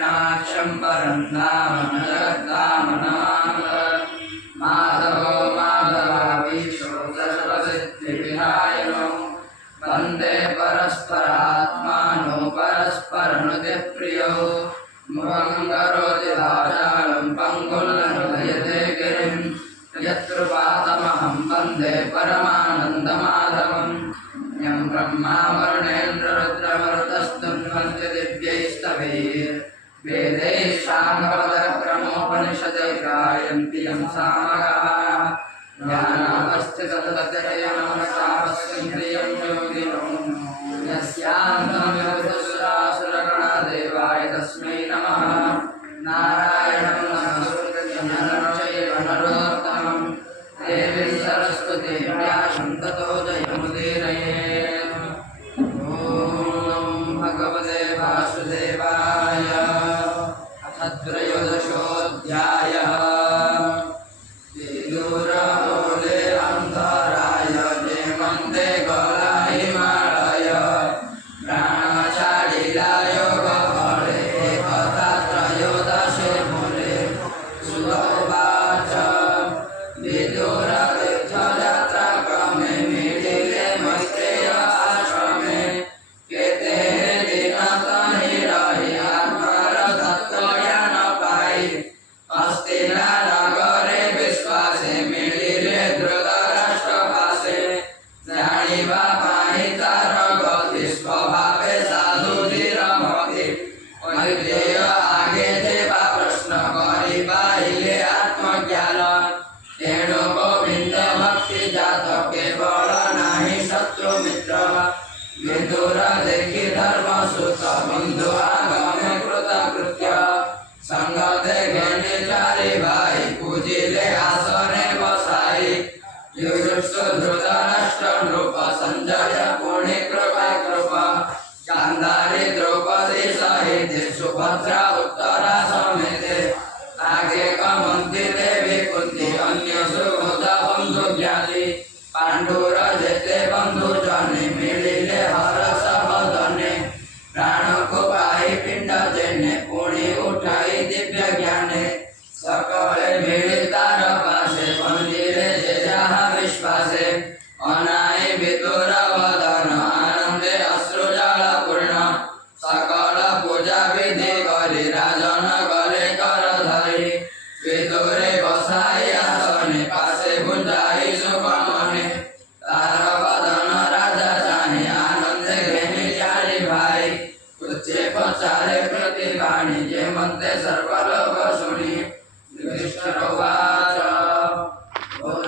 कृष्णाक्षं परं धाम जगद्धाम नमामः। माधवो माधवाधीशो सर्वसिद्धिविनायको वन्दे परस्परात्मानो परस्परनुतिप्रियो मुखं करोति वाचालं पङ्गुं लङ्घयते गिरिं यत्कृपातमहं वन्दे परमानन्दमाधवम्। यं ब्रह्मा वरुणेन्द्ररुद्रमरुतस्तुन्वन्ति दिव्यैस्तवैर्वेदैः सामवेदक्रमोपनिषदैः गायन्ति यं सामगाः। ज्ञानावस्थिततद्गतयमनसावस्यन्द्रियं योगिनो यस्यान्तमिवसुरासुरगणदेवाय तस्मै नमः। नारायणं नमस्कृत्य नरं चैव नरोत्तमं देवीं सरस्वतीं व्यासं ततो जयमुदीरयेत्। ॐ भगवते वासुदेवाय। अथ त्रयोदशोऽध्यायः। विदुरमूले अन्धराय जेमन्ते गौरहिमालय प्राणचारिलाय गहरे एकदा त्रयोदशे मूले सुतोवाच। विदुरतीर्थयात्राक्रमे मिलिले मैत्रेय आश्रमे केते दिन तहि रहि आत्मार तत्त्वज्ञान पाई। हस्तिनानगरे विश्वासे मिलिले धृतराष्ट्र पासे जानिबा पाहि तार गति स्वभावे साधुधीर भक्ति। मैत्रेय आगे जेबा प्रश्न करि पाइले आत्मज्ञान तेणु गोविंद भक्ति जात केवल नाही शत्रु मित्र। विदुर देखि धर्मसुत बंधु आगमे कृतकृत्य संग देखि चारि भाई पूजिले आसने बसाई। युयुत्सु धृतराष्ट्र नृप संजय पुनि कृपा कृपा गांधारी द्रौपदी सहित सुभद्रा उत्तरा समेते आगे गमन्ति देवी कुन्ती अन्य सुहृद बंधु ज्ञाति। पांडुर जेते बंधु जने मिलिले हरष बदने प्राण को पाई पिंड जेने पुनि उठाई दिव्य ज्ञाने सकले मिले